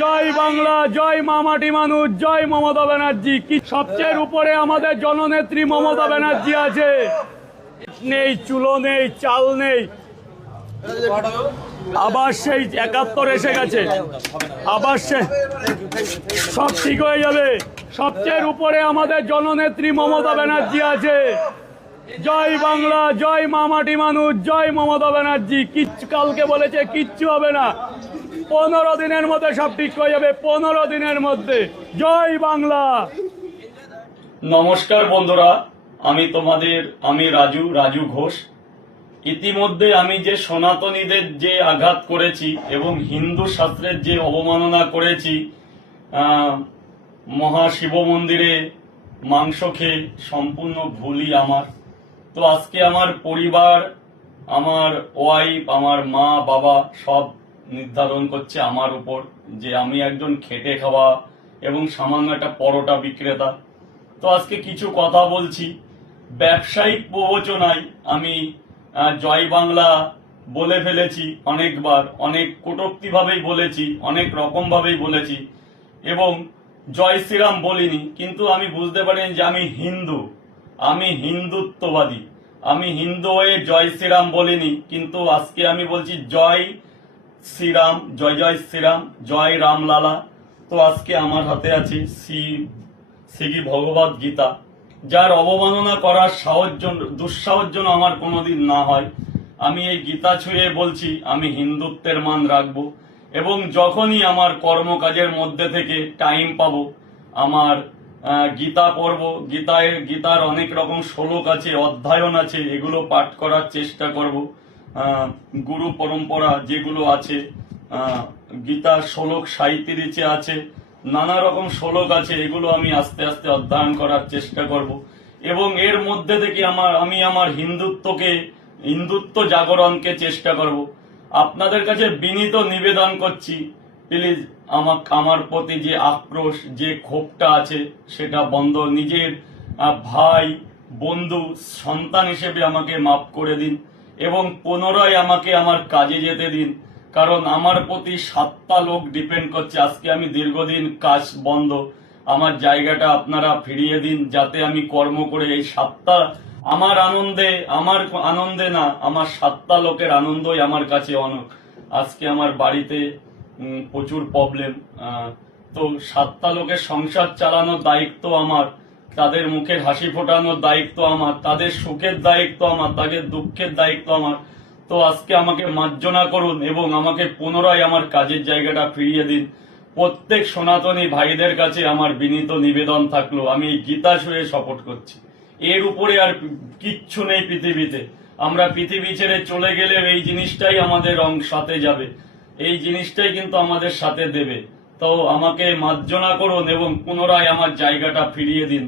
জয় বাংলা, জয় মামাটি মানুষ, জয় মমতা ব্যানার্জি। কি সবচেয়ে উপরে আমাদের জননেত্রী মমতা ব্যানার্জি আছে। নেই, চুলো নেই, চাল নেই, আবার সেই 71 এসে গেছে, আবার সে সব ঠিক হয়ে যাবে। সবচেয়ে উপরে আমাদের জননেত্রী মমতা ব্যানার্জি আছে। জয় বাংলা, জয় মামাটি মানুষ, জয় মমতা ব্যানার্জি। কিচ্ছু কালকে বলেছে কিচ্ছু হবে না, 15 দিনের মধ্যে সব ঠিক হয়ে যাবে, 15 দিনের মধ্যে। জয় বাংলা। নমস্কার বন্ধুরা, আমি রাজু ঘোষ। ইতিমধ্যে আমি যে সনাতনীদের যে আঘাত করেছি এবং হিন্দু শাস্ত্রের যে অবমাননা করেছি, মহাশিব মন্দিরে মাংস খেয়ে, সম্পূর্ণ ভুলই আমার। তো আজকে আমার পরিবার, আমার ওয়াইফ, আমার মা বাবা সব নির্ধারণ করছে আমার উপর যে আমি একজন খেটে খাওয়া এবং সামান্য একটা পরোটা বিক্রেতা। তো আজকে কিছু কথা বলছি। ব্যবসায়িক প্রবচনায় আমি জয় বাংলা বলে ফেলেছি অনেকবার, অনেক কটূক্তি ভাবেই বলেছি, অনেক রকম ভাবেই বলেছি এবং জয় শ্রীরাম বলিনি। কিন্তু আমি বুঝতে পারি যে আমি হিন্দুত্ববাদী। আমি হিন্দু হয়ে জয় শ্রীরাম বলিনি, কিন্তু আজকে আমি বলছি জয় শ্রীরাম, জয় জয় শ্রীরাম, জয় রামলালা। তো আজকে আমার হাতে আছে শ্রী ভগবদ গীতা, যার অবমাননা করার দুঃসাহস যেন আমার কোনোদিন না হয়। আমি এই গীতা ছুঁয়ে বলছি আমি হিন্দুত্বের মান রাখবো এবং যখনই আমার কর্মকাজের মধ্যে থেকে টাইম পাবো আমার গীতা পড়ব। গীতার অনেক রকম শ্লোক আছে, অধ্যায়ন আছে, এগুলো পাঠ করার চেষ্টা করব। গুরু পরম্পরা যেগুলো আছে, গীতার শ্লোক 37 আছে, নানা রকম শ্লোক আছে, এগুলো আমি আস্তে আস্তে অধ্যয়ন করার চেষ্টা করব এবং এর মধ্যে থেকে আমি আমার হিন্দুত্ব জাগরণকে চেষ্টা করব। আপনাদের কাছে বিনীত নিবেদন করছি, প্লিজ আমার প্রতি যে আক্রোশ, যে ক্ষোভটা আছে সেটা বন্ধ। নিজের ভাই, বন্ধু, সন্তান হিসেবে আমাকে মাফ করে দিন এবং পুনরায় আমাকে আমার কাজে যেতে দিন, কারণ আমার প্রতি 7টা লোক ডিপেন্ড করছে। আজকে আমি দীর্ঘদিন কাজ বন্ধ, আমার জায়গাটা আপনারা ফিরিয়ে দিন, যাতে আমি কর্ম করে এই 7টা আমার আনন্দে না, আমার 7টা লোকের আনন্দই আমার কাছে অনেক। আজকে আমার বাড়িতে প্রচুর প্রবলেম, তো 7টা লোকের সংসার চালানোর দায়িত্ব আমার, তাদের মুখের হাসি ফোটানোর দায়িত্ব আমার, তাদের সুখের দায়িত্ব আমার, তাদের দুঃখের দায়িত্ব আমার। তো আজকে আমাকে মার্জনা করুন এবং আমাকে পুনরায় আমার কাজের জায়গাটা ফিরিয়ে দিন। প্রত্যেক সনাতনী ভাইদের কাছে আমার বিনীত নিবেদন থাকলো, আমি এই গীতা ছুঁয়ে শপথ করছি, এর উপরে আর কিচ্ছু নেই পৃথিবীতে। আমরা পৃথিবী ছেড়ে চলে গেলে এই জিনিসটাই আমাদের সাথে যাবে, এই জিনিসটাই কিন্তু আমাদের সাথে দেবে। তো আমাকে মার্জনা করুন এবং পুনরায় আমার জায়গাটা ফিরিয়ে দিন।